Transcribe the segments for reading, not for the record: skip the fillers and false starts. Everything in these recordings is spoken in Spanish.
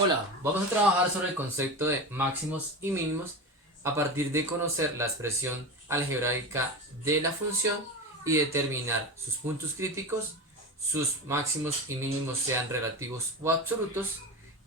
Hola, vamos a trabajar sobre el concepto de máximos y mínimos a partir de conocer la expresión algebraica de la función y determinar sus puntos críticos, sus máximos y mínimos sean relativos o absolutos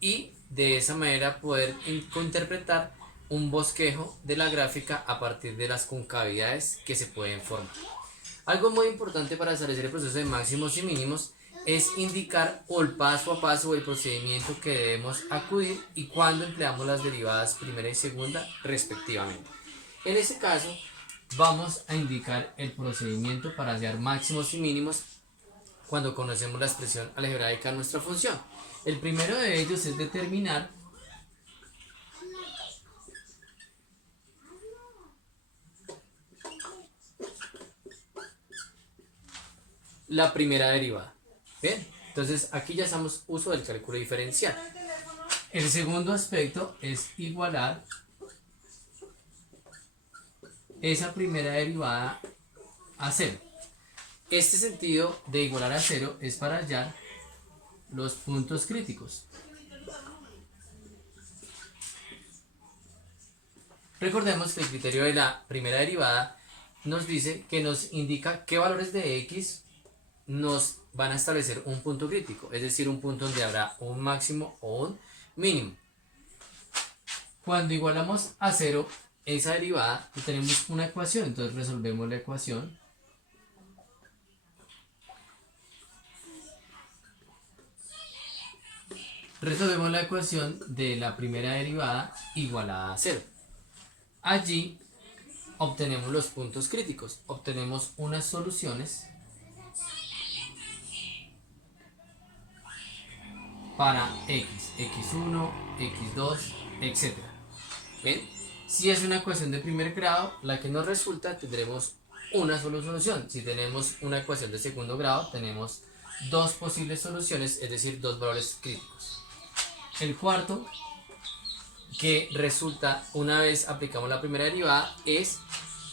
y de esa manera poder interpretar un bosquejo de la gráfica a partir de las concavidades que se pueden formar. Algo muy importante para establecer el proceso de máximos y mínimos es indicar el paso a paso o el procedimiento que debemos acudir y cuándo empleamos las derivadas primera y segunda respectivamente. En este caso, vamos a indicar el procedimiento para hallar máximos y mínimos cuando conocemos la expresión algebraica de nuestra función. El primero de ellos es determinar la primera derivada. Bien, entonces aquí ya hacemos uso del cálculo diferencial. El segundo aspecto es igualar esa primera derivada a cero. Este sentido de igualar a cero es para hallar los puntos críticos. Recordemos que el criterio de la primera derivada nos dice que nos indica qué valores de x nos van a establecer un punto crítico, es decir, un punto donde habrá un máximo o un mínimo. Cuando igualamos a cero esa derivada, tenemos una ecuación, entonces resolvemos la ecuación. Resolvemos la ecuación de la primera derivada igualada a cero. Allí obtenemos los puntos críticos, obtenemos unas soluciones para x, x1, x2, etc. ¿Bien? Si es una ecuación de primer grado, la que nos resulta, tendremos una sola solución. Si tenemos una ecuación de segundo grado, tenemos dos posibles soluciones, es decir, dos valores críticos. El cuarto, que resulta una vez aplicamos la primera derivada, es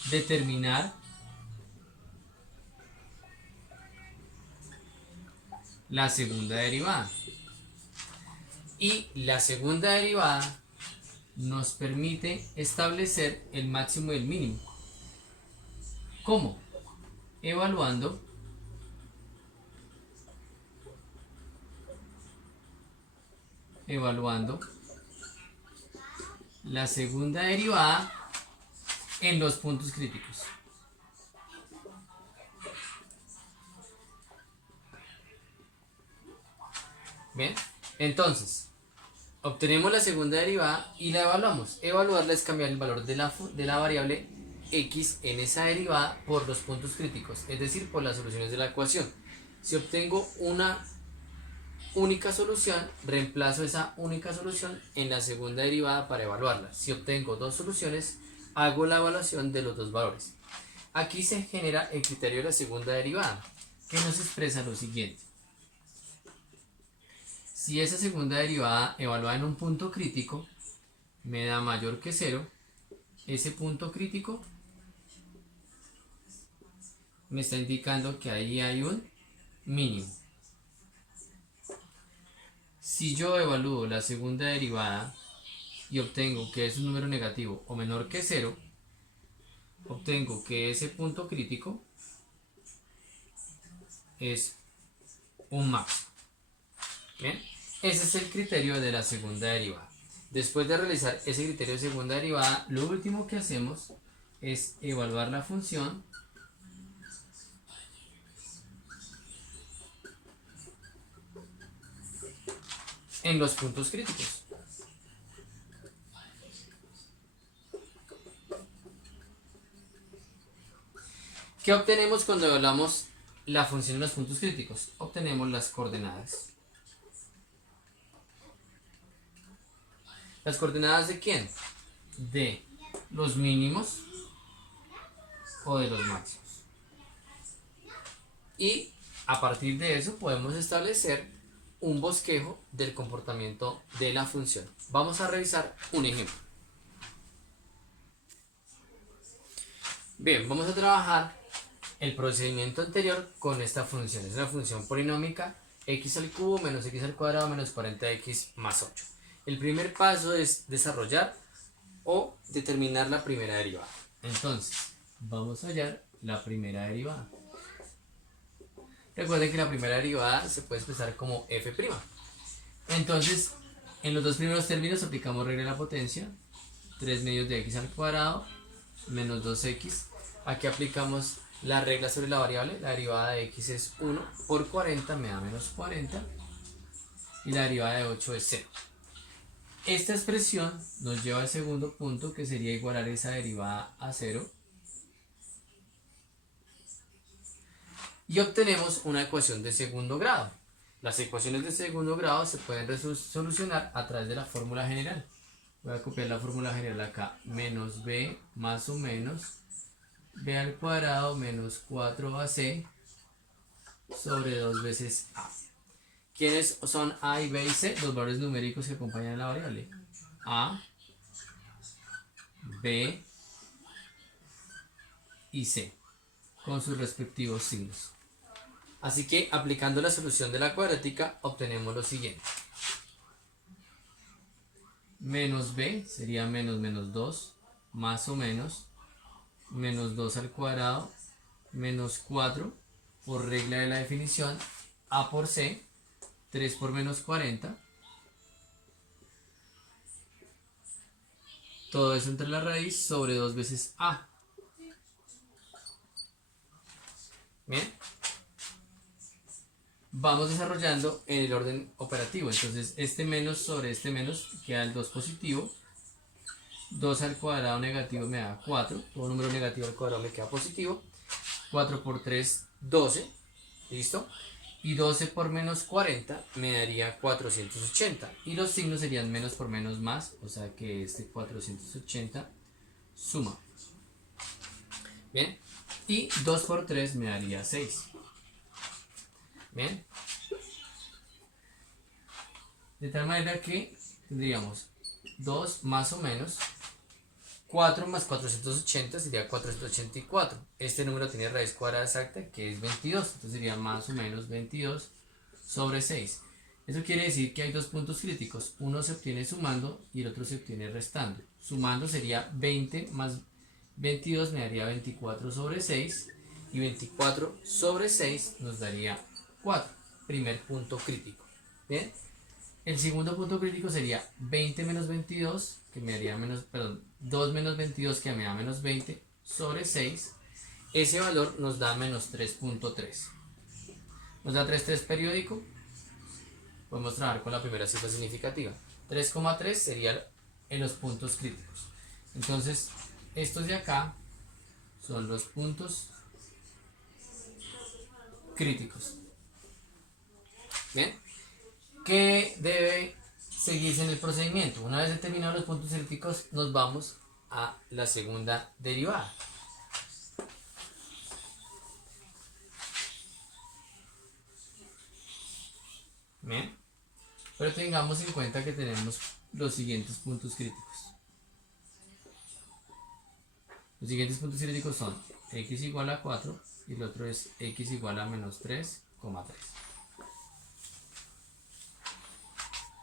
determinar la segunda derivada. Y la segunda derivada nos permite establecer el máximo y el mínimo. ¿Cómo? Evaluando la segunda derivada en los puntos críticos. Bien, entonces obtenemos la segunda derivada y la evaluamos. Evaluarla es cambiar el valor de la variable x en esa derivada por los puntos críticos, es decir, por las soluciones de la ecuación. Si obtengo una única solución, reemplazo esa única solución en la segunda derivada para evaluarla. Si obtengo dos soluciones, hago la evaluación de los dos valores. Aquí se genera el criterio de la segunda derivada, que nos expresa lo siguiente. Si esa segunda derivada evaluada en un punto crítico me da mayor que 0, ese punto crítico me está indicando que ahí hay un mínimo. Si yo evalúo la segunda derivada y obtengo que es un número negativo o menor que 0, obtengo que ese punto crítico es un máximo. Bien, ese es el criterio de la segunda derivada. Después de realizar ese criterio de segunda derivada, lo último que hacemos es evaluar la función en los puntos críticos. ¿Qué obtenemos cuando evaluamos la función en los puntos críticos? Obtenemos las coordenadas. ¿Las coordenadas de quién? De los mínimos o de los máximos. Y a partir de eso podemos establecer un bosquejo del comportamiento de la función. Vamos a revisar un ejemplo. Bien, vamos a trabajar el procedimiento anterior con esta función. Es una función polinómica x al cubo menos x al cuadrado menos 40x más 8. El primer paso es desarrollar o determinar la primera derivada. Entonces, vamos a hallar la primera derivada. Recuerden que la primera derivada se puede expresar como f'. Entonces, en los dos primeros términos aplicamos regla de la potencia, 3 medios de x al cuadrado menos 2x. Aquí aplicamos la regla sobre la variable, la derivada de x es 1 por 40 me da menos 40 y la derivada de 8 es 0. Esta expresión nos lleva al segundo punto, que sería igualar esa derivada a 0 y obtenemos una ecuación de segundo grado. Las ecuaciones de segundo grado se pueden solucionar a través de la fórmula general. Voy a copiar la fórmula general acá. Menos b más o menos b al cuadrado menos 4ac sobre 2 veces a. ¿Quiénes son a y b y c? Los valores numéricos que acompañan a la variable. A, b y c con sus respectivos signos. Así que aplicando la solución de la cuadrática obtenemos lo siguiente. Menos b sería menos 2 más o menos menos 2 al cuadrado menos 4 por regla de la definición a por c, 3 por menos 40. Todo eso entre la raíz sobre 2 veces a. Bien. Vamos desarrollando en el orden operativo. Entonces este menos sobre este menos queda el 2 positivo. 2 al cuadrado negativo me da 4. Todo número negativo al cuadrado me queda positivo. 4 por 3, 12. ¿Listo? Y 12 por menos 40 me daría 480. Y los signos serían menos por menos más. O sea que este 480 suma. Bien. Y 2 por 3 me daría 6. Bien. De tal manera que tendríamos 2 más o menos 4 más 480 sería 484. Este número tiene raíz cuadrada exacta que es 22. Entonces sería más o menos 22 sobre 6. Eso quiere decir que hay dos puntos críticos. Uno se obtiene sumando y el otro se obtiene restando. Sumando sería 20 más 22 me daría 24 sobre 6. Y 24 sobre 6 nos daría 4. Primer punto crítico. Bien. El segundo punto crítico sería 20 menos 22, que me daría menos, perdón, 2 menos 22, que me da menos 20, sobre 6. Ese valor nos da menos 3.3. Nos da 3 periódico. Podemos trabajar con la primera cifra significativa. 3,3 sería en los puntos críticos. Entonces, estos de acá son los puntos críticos. ¿Bien? ¿Qué debe seguirse en el procedimiento? Una vez determinados los puntos críticos, nos vamos a la segunda derivada. Bien. Pero tengamos en cuenta que tenemos los siguientes puntos críticos. Los siguientes puntos críticos son x igual a 4 y el otro es x igual a menos 3,3.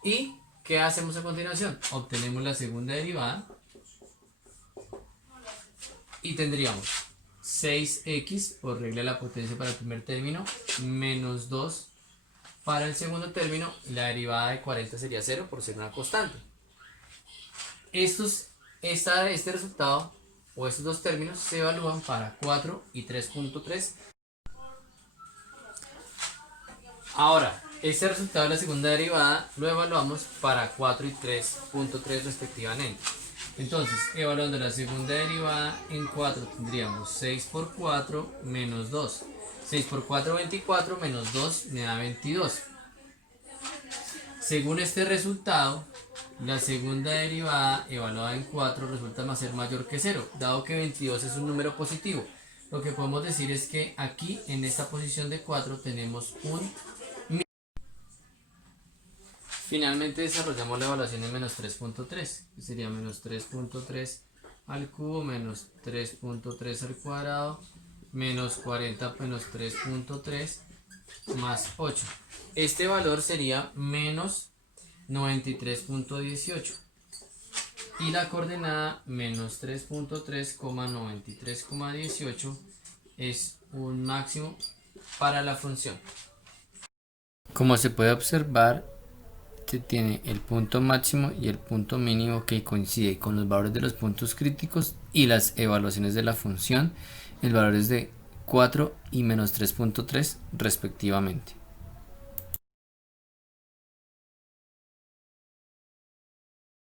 ¿Y qué hacemos a continuación? Obtenemos la segunda derivada y tendríamos 6x por regla de la potencia para el primer término menos 2 para el segundo término. La derivada de 40 sería 0 por ser una constante. Este resultado o estos dos términos se evalúan para 4 y 3.3. Ahora, este resultado de la segunda derivada lo evaluamos para 4 y 3.3 respectivamente. Entonces, evaluando la segunda derivada en 4 tendríamos 6 por 4 menos 2. 6 por 4, 24, menos 2 me da 22. Según este resultado, la segunda derivada evaluada en 4 resulta ser mayor que 0, dado que 22 es un número positivo. Lo que podemos decir es que aquí, en esta posición de 4, tenemos un... Finalmente desarrollamos la evaluación en menos 3.3, que sería menos 3.3 al cubo menos 3.3 al cuadrado menos 40 menos 3.3 más 8. Este valor sería menos 93.18 y la coordenada menos 3.3,93,18 es un máximo para la función. Como se puede observar, se tiene el punto máximo y el punto mínimo que coincide con los valores de los puntos críticos y las evaluaciones de la función en valores de 4 y menos 3.3 respectivamente.